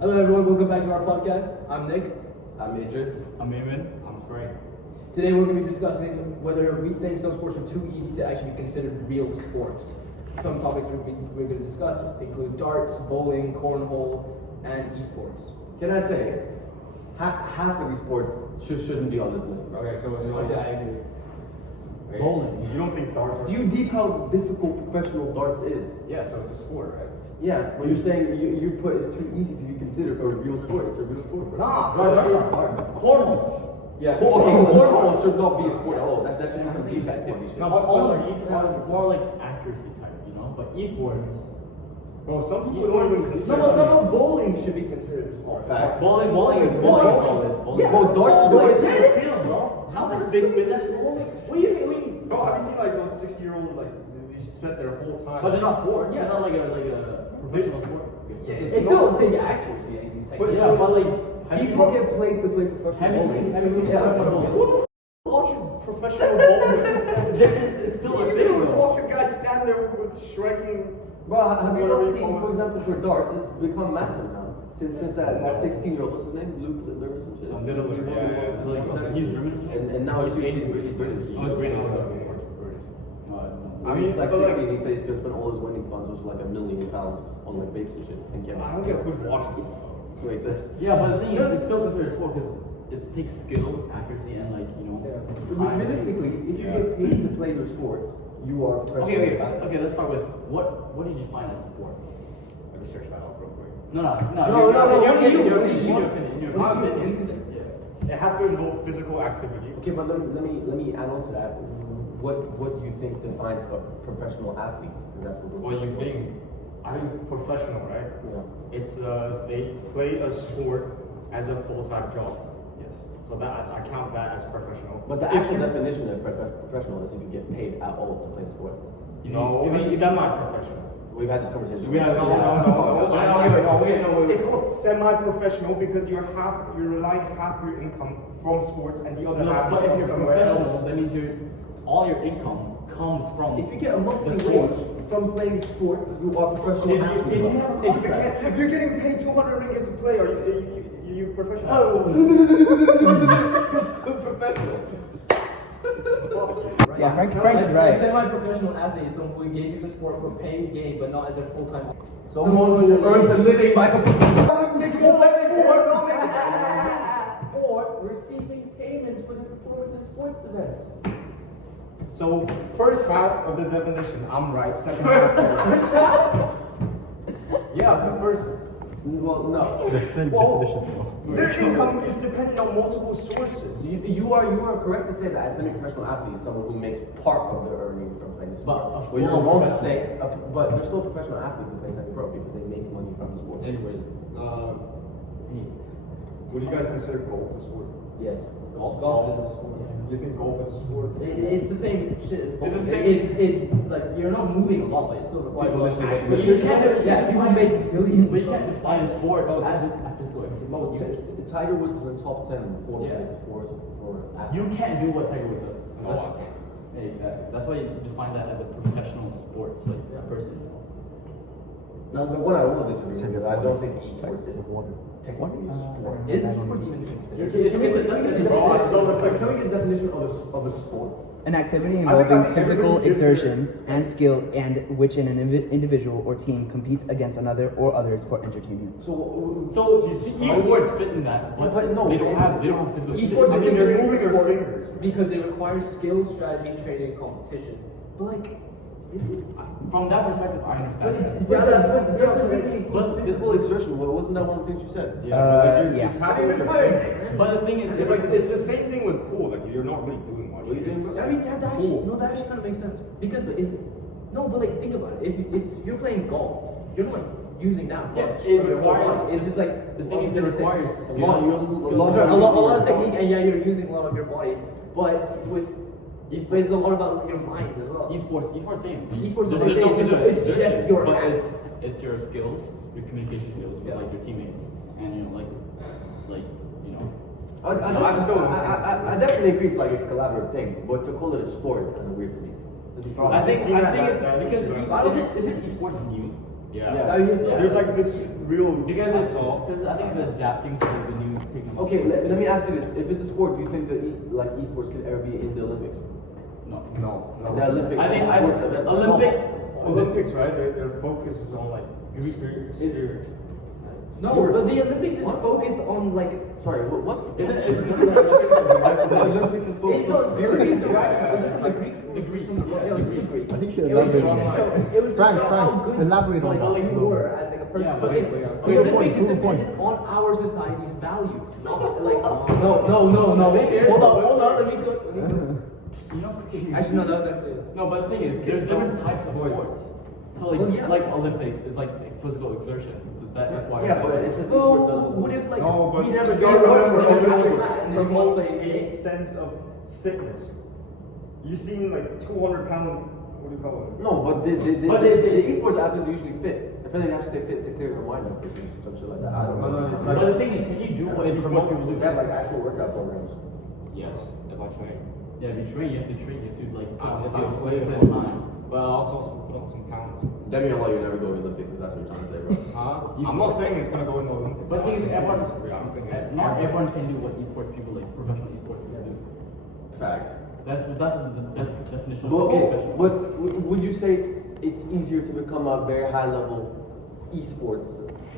Hello everyone, welcome back to our podcast. I'm Nick. I'm Idris. I'm Eamon. I'm Frank. Today we're going to be discussing whether we think some sports are too easy to actually be considered real sports. Some topics we're going to discuss include darts, bowling, cornhole, and esports. Can I say, half of these sports shouldn't be on this list. Okay, so I agree. bowling. You don't think darts are? Do you deep how difficult professional darts is? Yeah, so it's a sport, right? Yeah, but you're saying you put it's too easy to be considered a real sport. It's a real sport. Bro. Nah, bro, that is cornhole. Yeah. Oh, Okay, cornhole should not be a sport at all. That should be some beach activity shit. No, but all of these are more like accuracy type, you know. But esports, bro, some people don't even consider. No, bowling should be considered a sport. Facts. Bowling is solid. Yeah, but darts is always bro. How's it a Big sport? business. What do you mean? Bro, have you seen like those 60-year-olds like they spent their whole time? But they're not sport. Yeah, not like a professional sport. Yeah, It's still the accuracy. But Yeah, but like people get paid to play professional bowling. Have you seen bowling? who the f watches professional bowling? It's still a You thing don't though. watch a guy stand there with striking. Bro, have you Whatever not you seen, call it. for example, for darts, it's become massive now. Since that 16-year-old, what's his name? Luke Littler or some shit? Littler, He won yeah, the yeah. world championship. He's German? And now he's British. Oh, it's British. I mean, he's like 16, he says he's gonna spend all his winning funds, which is like £1 million on like vapes and shit. And get I don't get who's watching. That's what he said. Yeah, but the thing is, it's still considered a sport because it takes skill, accuracy, and like time. Realistically, if you get paid to play your sport, you are professional. Okay. Let's start with what do you define as a sport? Let me search that up real quick. No. What do you It has to involve physical activity. Okay, but let me add on to that. What do you think defines a professional athlete? Because that's what Well, you being professional, right? Yeah. It's they play a sport as a full-time job. Yes. So that I count that as professional. But the actual definition of professional is if you get paid at all to play the sport. No, it's semi-professional. We've had this conversation. It's called semi-professional because you're relying half your income from sports and the other No, half but is if from you're somewhere professional, else. that means all your income comes from. If you get a monthly the sport. wage from playing sport, you are professional. If athlete. you have a contract, If you're getting paid 200 ringgit to play, are you professional? It's still professional. Yeah, Frank is right. A semi-professional athlete is someone who engages in sport for paid gain, but not as a full-time. Someone who earns a living by or receiving payments for the performance in sports events. So first half of the definition, I'm right. Second half, yeah, the person. Well, no. Their income is dependent on multiple sources. You are correct to say that a semi-professional athlete is someone who makes part of their earning from playing the sport. But a Well, you're full wrong to professional. say, but they're still professional athletes who play semi-pro because they make money from the sport. Anyways, Would you guys consider golf a sport? Yes. Golf is a sport. You think golf is a sport? It's the same shit as It's the bowling. same- Like you're not moving a lot, but it still requires People a lot of literally act- make But you millions. can't. People make millions. but you can't define a sport Oh, as a physical activity. No, Tiger Woods was in the top 10 Forbes Yeah. list for You can't do what Tiger Woods does. No, I can't. Yeah, exactly. That's why you define that as a professional sports like person. Now, the one I will disagree with is I don't think esports is technically a sport. Is esports even considered? Can we get It's a definition of a sport? An activity I involving think physical everybody gives exertion and skill and which an individual or team competes against another or others for entertainment. So you see, esports fit in that, But no, they don't have physical. Esports I is mean, they're considered moving a their sport fingers. because it requires skill, strategy, training, and competition. But like, From that perspective, I understand. There's a really physical exertion. Wasn't that one of the things you said? Yeah. It's happening with your fingers. But the thing is, It's like it's the same thing with pool. Like you're not really doing much. What are you doing? I mean, yeah, that actually kind of makes sense because but like think about it. If you're playing golf, you're not like using that Yeah, much. it of your whole requires- body. It's just like the thing is, it requires A skill. a lot of technique, and yeah, you're using a lot of your body. But with it's a lot about your mind as well. Esports same. Esports is There's the no same thing, physical it's just exertion, your but hands. it's your skills, your communication skills with Yeah. like your teammates, and you know like you know. I definitely agree it's like a collaborative thing, but to call it a sport is kind of weird to me. I think seen it's that because issue. isn't esports new? Yeah. Yeah. That is- There's like this real. Because that's all. I think it's adapting to the new technology. Okay, let me ask you this: if it's a sport, do you think that like esports could ever be in the Olympics? No. No. Like the Olympics, I think sports events. Olympics. Right? Their focus is on like spirit. No, but the Olympics is focused on like. Sorry, what? Isn't The Olympics is focused on spirit. It's from the Greeks. The Greeks, Yeah, it was from the Greeks. I think you should It was elaborate to on show. that. It was to Frank, show Frank, how good elaborate on like, that. you were as like a person. Yeah, so but it's, it's- the Clear Olympics point, is clear point. dependent on our society's values. Not like no. Hold up. Let me go. You know, Actually, no, that was actually. no, but the thing is, there's different types of sports. So like, Well, yeah. like Olympics is like physical exertion that requires. Yeah, but it says esports doesn't. What if like No, but we never you go gotta sports remember, and Olympics then promotes play a games? sense of fitness. You seen like 200-pound, what do you call it? No, but the esports athletes are usually fit. Apparently, they have to stay fit to clear their mind up or some shit like that. I don't know. It's But like, the thing is, can you do what esports people do? They have like actual workout programs. yes, if I train. Yeah, if you train, you have to train. You have to like put If I skills, play, put in time. but I also put on some pounds. Demi and you never go Olympics. That's what you're trying to say, bro. I'm not saying it's gonna go in the Olympics. But the thing is, everyone, I'm thinking- not everyone can do what esports people like professional esports people do. Facts. That's the definition of But okay, professional. but would you say it's easier to become a very high level esports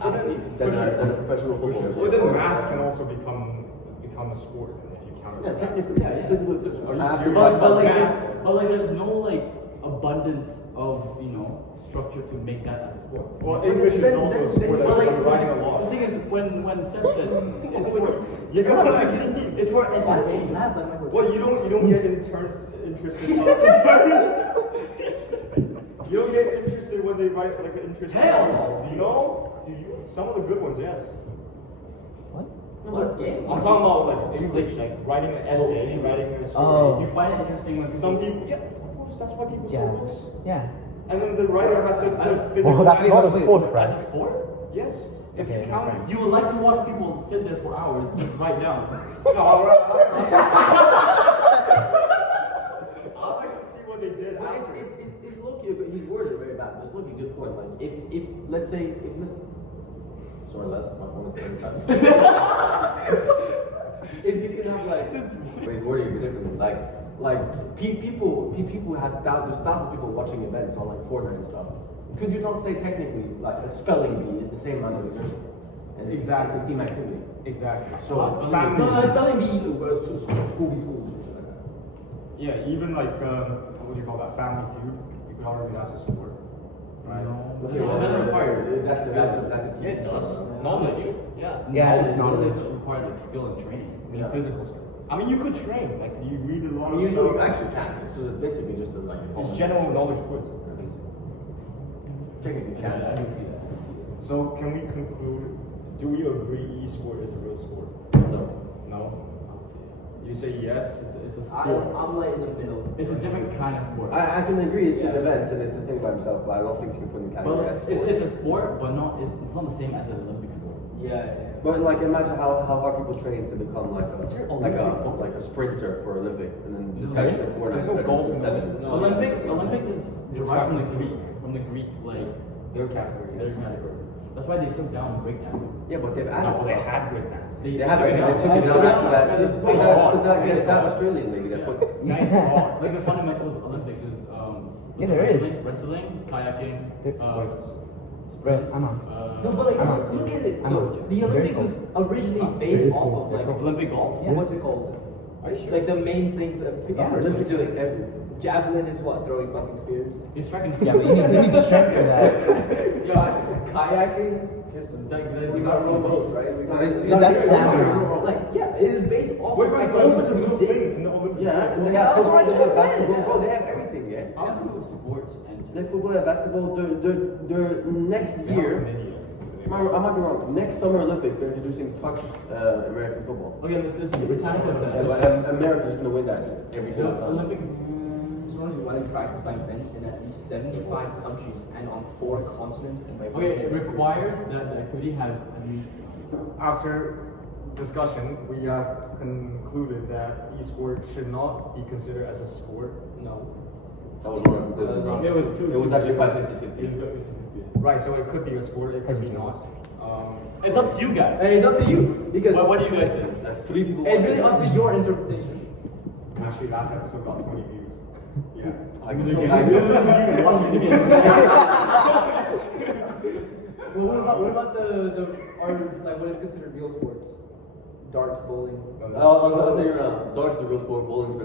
athlete than a professional footballer? Well, then math can also become a sport if you count it. Yeah, technically, yeah, it's physical exertion. Are you Math, serious? but- But like, math. there's no like abundance of structure to make that as a sport. Well, English is also a sport But that like, I'm writing a the lot. thing is, when Seth said it's for You got it's for entertainment. Math, like Michael. Well, you don't get interested. You don't get interested when they write like an interesting. Hell article. You know? Do you? Some of the good ones, yes. What game? I'm talking about like English, like writing an essay, writing a story. Oh. You find it interesting when Some people, yeah, of course, that's why people Yeah. sell books. Yeah. And then the writer has to put That's- physical. Well, that's not a wait, sport, as Frank. a sport. Yes. If Okay, you count, Frank. You would like to watch people sit there for hours and write down. No, I like to see what they did Well, after. it's low-key, he's worded very bad, but it's low-key a good point. Like, if let's say, sorry, Les, my phone is turning time. If you could have like, but he's wording it differently. Like people have there's thousands of people watching events on like Fortnite and stuff. Could you not say technically like a spelling bee is the same amount of exertion? And Exactly. it's a team activity. Exactly. So Spelling bee. No, spelling bee. school be school, shit like that. Yeah, even like what do you call that? Family Feud. You could argue that's a sport, right? Okay, No, well, it doesn't require. that's a team. Yeah, it does. Knowledge. Yeah. Yeah, it's knowledge. Requires like skill and training. Yeah. Physical skill. I mean, you could train. Like you read a lot I of mean, stuff. you actually can. It's just basically just like It's general knowledge quiz. technically can. I do see that. So can we conclude? Do we agree esport is a real sport? No. No. You say yes. It's a I, sport. I'm like in the middle. It's a different kind of sport. I can agree it's an event and it's a thing by himself, but I don't think you can put in the Well, category as sport. it's a sport, but it's not the same as an Olympic sport. Yeah. But like imagine how hard people train to become like Is there a sprinter for Olympics and then these guys train 4 There's no golf in seven. the- Olympics is derived Exactly. from the Greek like Their category. their category. That's why they took down breakdancing. Yeah, but they've No, added well, they stuff. had great dance. They have it, took they took it down. down after that. Because They it's got that Australian league that put. Like the fundamental of Olympics is Yeah, there is. wrestling, kayaking, There's- sprints. I'm on. No, but like, I'm not- look at it. I'm not. The There is Olympics was originally There based is off golf. of There's like, golf. Olympic golf. Yes. what's it called? Are you sure? Like the main things. Yeah, Olympics do like everything. Javelin is what? Throwing fucking spears. It's track and Yeah, but you need strength for that. Kayaking. We got rowboats, right? We got, Is that stamina? Like, yeah, it is based off Wait, of wait, like golf is a we real did. thing in the Olympics. Yeah, and they Yeah, have that's what I football, just they have said. basketball, bro. They have everything, yeah. I don't know sports and They have football, they have basketball. They're next year. I might be wrong. Next Summer Olympics, they're introducing touch American football. okay, this is Britannica Yeah, but says America's gonna win that every the single time. Olympics. It's one of the running practice by events in at least 75 countries and on 4 continents and by Okay, it requires that the activity have at least After discussion, we have concluded that esports should not be considered as a sport. No. That was wrong. It was two. It was actually quite 50-50. Right, so it could be a sport, it could be not. It's up to you guys. And it's up to you because What do you guys think? Like 3 people. it's really up to your interpretation. Actually, last episode got 20 views. Yeah. I Watch know. it again. Well, what about the like what is considered real sports? Darts, bowling. I'll say darts is the real sport, bowling is the